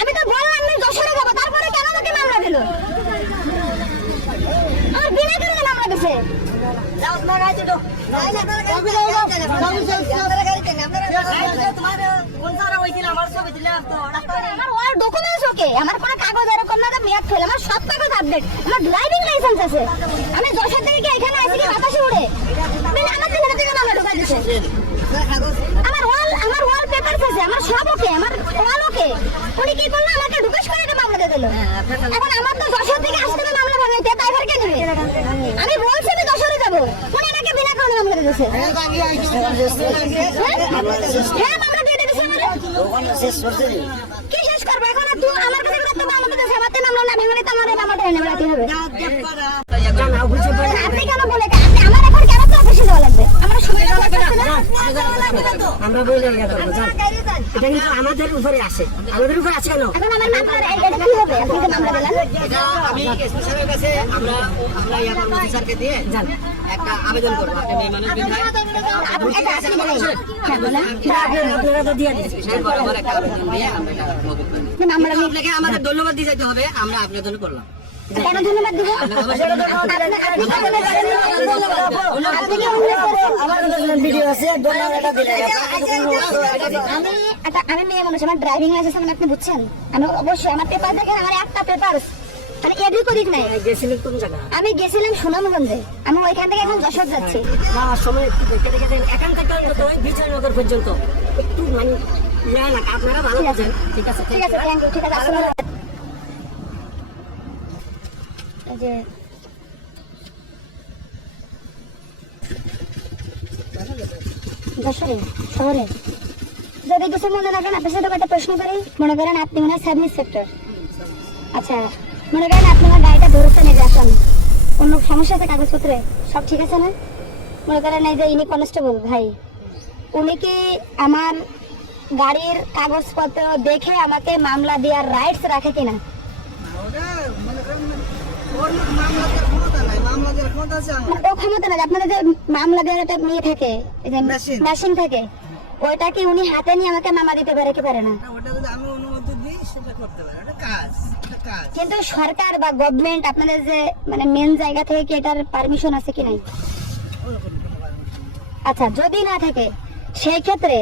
আমি তো বললাম আমি যশোরে যাবো, তারপরে কেন আমাকে মামলা দিল? আমার বিনা কারণে মামলা দিছে। আমার কোনো কাগজ এরকম না, মেয়াদ ফেল, আমার সব কাগজ আপডেট, আমার ড্রাইভিং লাইসেন্স আছে। আমি যশোর থেকে এখানে আসি কি বাতাসে উড়ে? আমার ছেলেটা থেকে মামলা ঢুকাই দিছে। আমার ওয়াল পেপারস আছে, আমার সব ওকে, আমার ওয়াল ওকে। উনি কি করলো? আমাকে ঢুকাস করে একটা মামলা দিয়ে দিল। এখন আমার তো যশোর থেকে আসতে হবে মামলা ভাঙাইতে, ড্রাইভার কে নেবে? আমি বলছি আমি যশোরে যাবো, উনি আমাকে বিনা কারণে মামলা দিয়ে দিয়েছে। হ্যাঁ, মামলা দিয়ে দিয়েছে আমারে। কি শেষ করবো এখন? তুই আমার কাছে করতে মামলা দিয়েছে, আমার তো মামলা না ভাঙালে তো আমার মামলাটা এনে বেড়াতে হবে। আপনি কেন বলে আপনি আমার এখন কেন তো অফিসে যাওয়া লাগবে? আমার সময় লাগবে না। আমরা বলে এটা কিন্তু আমাদের উপরে আসে, আমাদের উপরে আছে কেন? এখন আমার মামলার এটা কি হবে? আপনি তো মামলা দিলেন। এটা আমি এসপি স্যারের কাছে আমরা ইয়া করব, স্যারকে দিয়ে জান একটা আবেদন করব। আপনি মেয়ে মানুষ বিধায় হ্যাঁ বলেন, আপনারা তো দিয়ে দিয়েছেন স্যার, বরাবর একটা আবেদন দিয়ে আমরা এটা মৌকুফ করি। মামলা আপনাকে আমাদের ধন্যবাদ দিয়ে যেতে হবে, আমরা আপনার জন্য করলাম। কেন ধন্যবাদ দিব? আমি মেয়ে মানুষ, আমার ড্রাইভিং লাইসেন্স মানে আপনি বুঝছেন? আমি অবশ্যই আমার পেপার দেখেন, আমার একটা পেপার মানে এডি করিক নাই। আমি গেছিলাম সুনামগঞ্জে, আমি ওইখান থেকে এখন যশোর যাচ্ছি। সময় এখান থেকে বিজয়নগর পর্যন্ত একটু মানে আপনারা ভালো বোঝেন। ঠিক আছে, ঠিক আছে, থ্যাংক ইউ। ঠিক আছে, আসলে যে যশোরে শহরে যদি কিছু মনে রাখেন, আপনার সাথে একটা প্রশ্ন করি। মনে করেন আপনি মনে হয় সাব ইন্সপেক্টর, আচ্ছা মনে করেন আপনি আমার গাড়িটা ধরছেন, এই যে আসেন, অন্য সমস্যা আছে কাগজপত্রে সব ঠিক আছে না? মনে করেন এই যে ইনি কনস্টেবল ভাই, উনি কি আমার গাড়ির কাগজপত্র দেখে আমাকে মামলা দেওয়ার রাইটস রাখে কিনা? ও ক্ষমতা নাই, আপনাদের যে মামলা দেওয়ার একটা মেয়ে থাকে, মেশিন থাকে, ওইটা কি উনি হাতে নিয়ে আমাকে মামলা দিতে পারে কি পারে না? কিন্তু সরকার বা গভর্নমেন্ট আপনাদের যে মানে মেন জায়গা থেকে কি এটার পারমিশন আছে কি নাই? আচ্ছা, যদি না থাকে সেই ক্ষেত্রে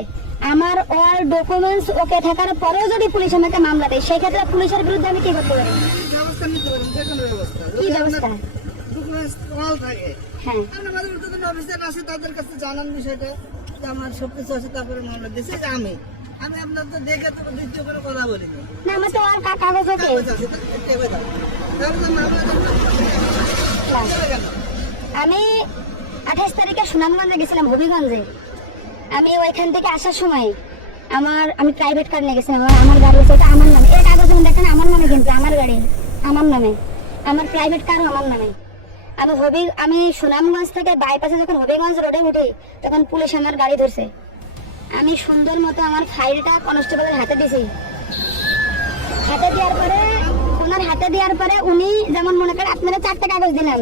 আমার অল ডকুমেন্টস ওকে থাকার পরেও যদি পুলিশ আমাকে মামলা দেয়, সেই ক্ষেত্রে পুলিশের বিরুদ্ধে আমি কি করতে পারি? কি ব্যবস্থা? হ্যাঁ, তাদের কাছে জানান বিষয়টা যে আমার সবকিছু আছে, তারপরে মামলা দিয়েছে যে আমি আপনার তো দেখে তো দ্বিতীয় করে কথা বলিনি। না আমার তো আর কাগজ ওকে। আমি 28 তারিখে সুনামগঞ্জে গেছিলাম, হবিগঞ্জে। আমি ওইখান থেকে আসার সময় আমি প্রাইভেট কার নিয়ে গেছিলাম, আমার গাড়ি আছে, এটা আমার নামে, এর কাগজ দেখেন আমার নামে, কিন্তু আমার গাড়ি আমার নামে, আমার প্রাইভেট কারও আমার নামে। আমি সুনামগঞ্জ থেকে বাইপাসে যখন হবিগঞ্জ রোডে উঠি, তখন পুলিশ আমার গাড়ি ধরছে। আমি সুন্দর মতো আমার ফাইলটা কনস্টেবলের হাতে দিয়েছি। হাতে দেওয়ার পরে ওনার হাতে দেওয়ার পরে উনি যেমন মনে করেন আপনারা 4টা কাগজ দিলাম,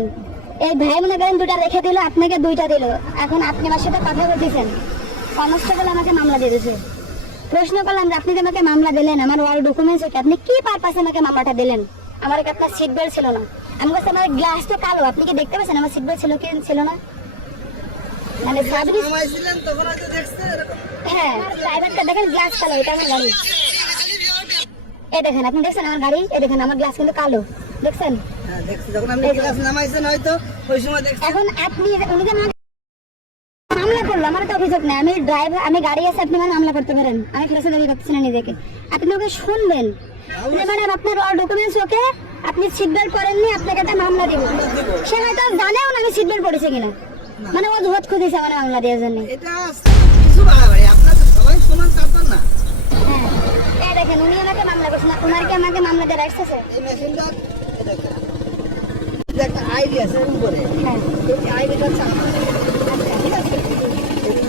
এই ভাই মনে করেন 2টা রেখে দিল, আপনাকে 2টা দিল। এখন আপনি আমার সাথে কথা বলতেছেন, কনস্টেবল আমাকে মামলা দিয়ে দিয়েছে। প্রশ্ন করলাম যে আপনি যে আমাকে মামলা দিলেন, আমার ওয়াল ডকুমেন্টস ওকে, আপনি কি পারপাসে আমাকে মামলাটা দিলেন? আমার কি আপনার সিট বেল্ট ছিল না? আমি বলছি আমার গ্লাস তো কালো, আপনি কি দেখতে পাচ্ছেন আমার সিট বেল্ট ছিল কি ছিল না? মানে হ্যাঁ, প্রাইভেটটা দেখেন গ্লাস কালো, এটা আমার গাড়ি। এই দেখেন, আপনি দেখছেন আমার গাড়ি, এই দেখেন আমার গ্লাস কিন্তু কালো, দেখছেন? এখন আপনি উনি যে মামলা করলো, আমার তো অভিযোগ নেই, আমি ড্রাইভার, আমি গাড়ি আছে, আপনি মানে মামলা করতে পারেন, আমি ফেরত দাবি করতেছি না নিজেকে। আপনি ওকে শুনবেন যে মানে আপনার অল ডকুমেন্টস ওকে, আপনি সিট বেল্ট পরেননি, আপনাকে একটা মামলা দিব। সে হয়তো জানেও না আমি সিট বেল্ট পরেছি কিনা, মানে ও ধোয়াত খুঁজেছে আমার মামলা দেওয়ার জন্য। হ্যাঁ, দেখেন উনি আমাকে মামলা করছেন, ওনার কি আমাকে মামলা দেওয়ার রাইটস আছে? একটা আইডি আছে উপরে, হ্যাঁ, এই আইডিটা হচ্ছে আমার, ঠিক আছে?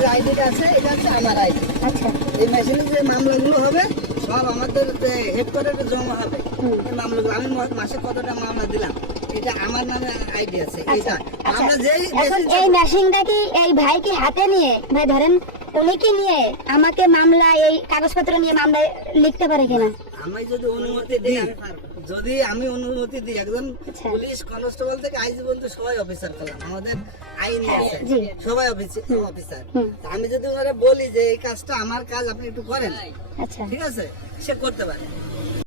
এই আইডিটা আছে, এটা হচ্ছে আমার আইডি। আচ্ছা, এই মেশিনে যে মামলাগুলো হবে সব আমাদের হেডকোয়ার্টারে জমা হবে। এই মামলাগুলো আমি মাসে কতটা মামলা দিলাম, এটা আমার নামে আইডি আছে। এটা আমরা যেই এখন এই মেশিনটা কি এই ভাই কি হাতে নিয়ে, ভাই ধরেন উনি কি নিয়ে আমাকে মামলা এই কাগজপত্র নিয়ে মামলায় লিখতে পারে কিনা? আমি যদি অনুমতি দিই, যদি আমি অনুমতি দিই, একজন আচ্ছা। পুলিশ কনস্টেবল থেকে আইজি পর্যন্ত সবাই অফিসার পেলাম, আমাদের আইন আছে, জি। সবাই অফিসার। হুম। আমি যদি ওনারা বলি যে এই কাজটা আমার কাজ, আপনি একটু করেন, আচ্ছা ঠিক আছে, সে করতে পারে।